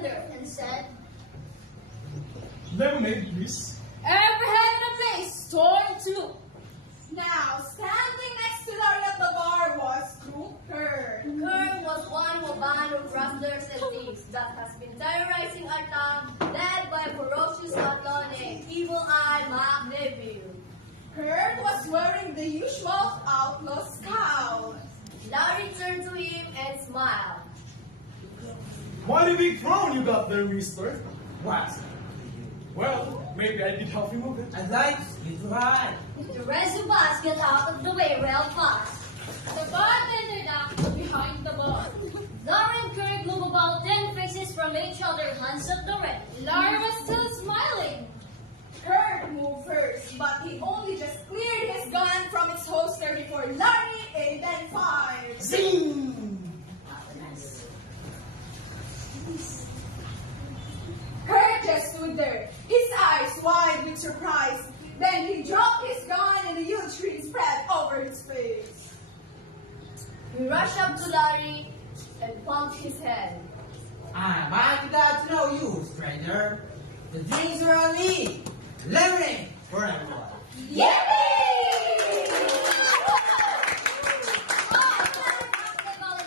cylinder and said, "Lemonade, please." Every head in the place turned to look. Now, standing next to Larry at the bar was Kurt. Kurt was one of a band of rustlers and thieves that has been terrorizing our town, led by a ferocious outlaw named Evil Eye Mac Neville. Kurt was wearing the usual outlaw scowl. Larry turned to him and smiled. "Mighty big frown you got there, mister." What? "Well, maybe I did help you move it." I'd like you to hide. The rest of us get out of the way real fast. The bartender ducked behind the bar. Larry and Kurt moved about 10 paces from each other, hands at the ready. Larry was still smiling. Kurt moved first, but he only just cleared his gun from its holster before Larry and then fired. Zing! Kurt just stood there, his eyes wide with surprise. Then he dropped his gun and a huge grin spread over his face. We rushed up to Larry and pumped his head. I'm mighty glad to know you, stranger. The drinks are on me. Lemonade for everyone. Yippee!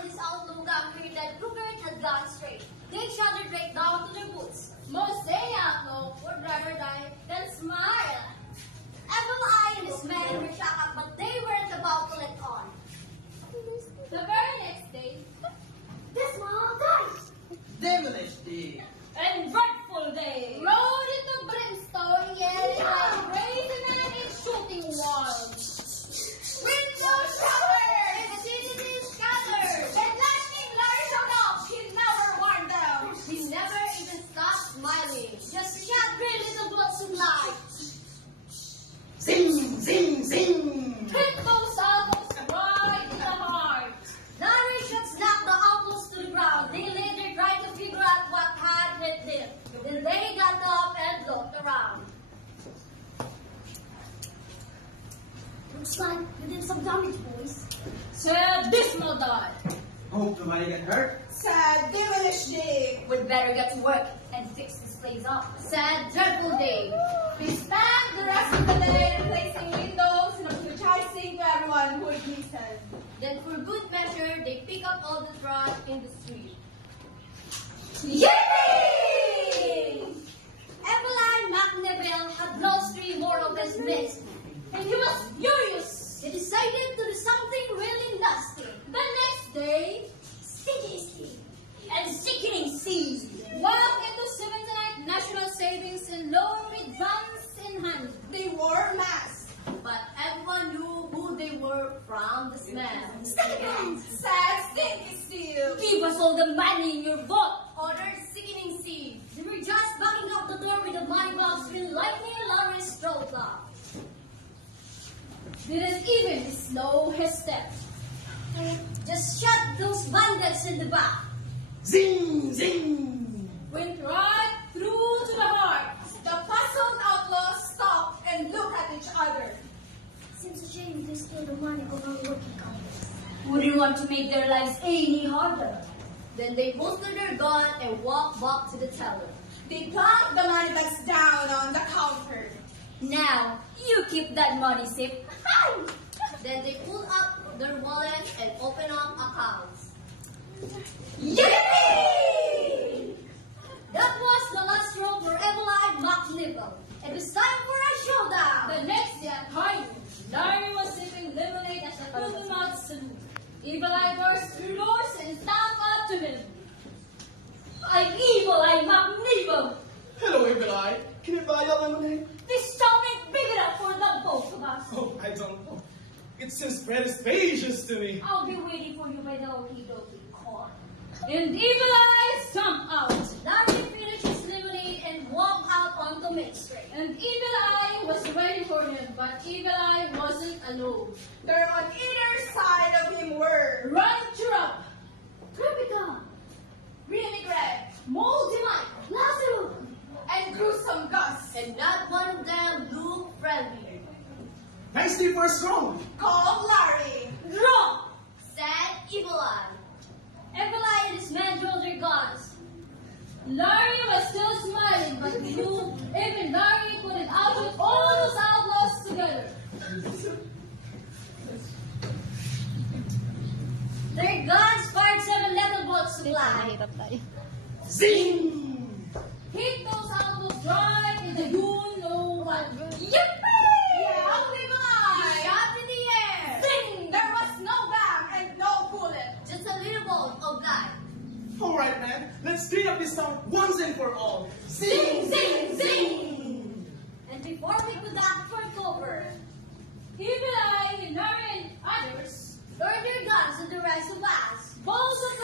This outlaw gang figured that Kurt had gone straight. They shuddered right down to their boots. Most say outlaw would rather die than smile. Evil Eye and his men were shot up, but they weren't about to let on. The very next day, This small died. Devilish day. and dreadful day, rode into brimstone, yelling like crazy man in shooting walls. Windows shattered! The city is scattered! Then lightning Larry showed up! He never warned them! He never even stopped smiling. Just shot great little blocks of light. Zing, zing, zing. Hit those outlaws right in the heart. Larry should snap the outlaws to the ground. They later tried to figure out what had hit them. Then they got up and looked around. Looks like we did some damage, boys. Said Dismal died. Hope nobody get hurt. Sad devilish day! We'd better get to work and fix this place up. Sad, dreadful day. We spent the rest of the day replacing windows and apologizing to everyone who would listen. Then for good measure, they pick up all the trash in the street. Yippee! Eveline McNeville had lost 3 more of his men, And he was furious. They decided to do something really nasty. The next day, Sticky and sickening seas. walked into 79th National Savings and Loan with guns in hand. They wore masks. But everyone knew who they were from the smell. Sad stinky steel. Give us all the money in your vault. Ordered sickening seas. They were just backing up the door with a money box when lightning Larry strode up. Didn't even slow his step. Just shot those bandits in the back. Zing, zing. Went right through to the heart. The puzzled outlaws stopped and looked at each other. Seems a shame they stole the money of our working companies. Wouldn't want to make their lives any harder. Then they bolstered their gun and walked back to the teller. They plunked the money bags down on the counter. Now, you keep that money safe. Then they pulled up their wallets and opened up accounts. Yippee! That was the last straw for Eveline McNeville. It was time for a showdown. The next day at Hardy, Larry was sipping lemonade at the Coconut Saloon. Evil Eye burst through doors and stamped up to him. I'm Evil Eye McNeville. "Hello, Evil Eye. Can you buy a lemonade?" This town ain't big enough for the both of us. "Oh, I don't know. It seems very spacious to me." I'll be waiting for you by the okie-dokie car. And Evil Eye jumped out. Larry finished his lemonade and walked out onto Main Street. And Evil Eye was ready for him, but Evil Eye wasn't alone. There on either side of him were Run Chirrup, Rebecca, Greeny Greg Moldy Mike, Lazarus, and Gruesome Gus. and not one of them looked friendly. Nicely for strong. Called Larry. Draw! Said Evil Eye. Evil Eye and his men drew their guns. Larry was still smiling, but he knew even Larry couldn't outwit all those outlaws together. Their guns fired 7 lethal bolts to fly. Zing! Hit those outlaws right in the you-know-what. Yippee! Yeah, Evil Eye! Shot in the air! Sing! There was no bang and no bullet. Just a little bolt of light. All right, man. Let's clean up this town once and for all. Zing, zing, zing! And before we could act for cover, Evil Eye, Larry, and others, turned their guns on the rest of us. balls of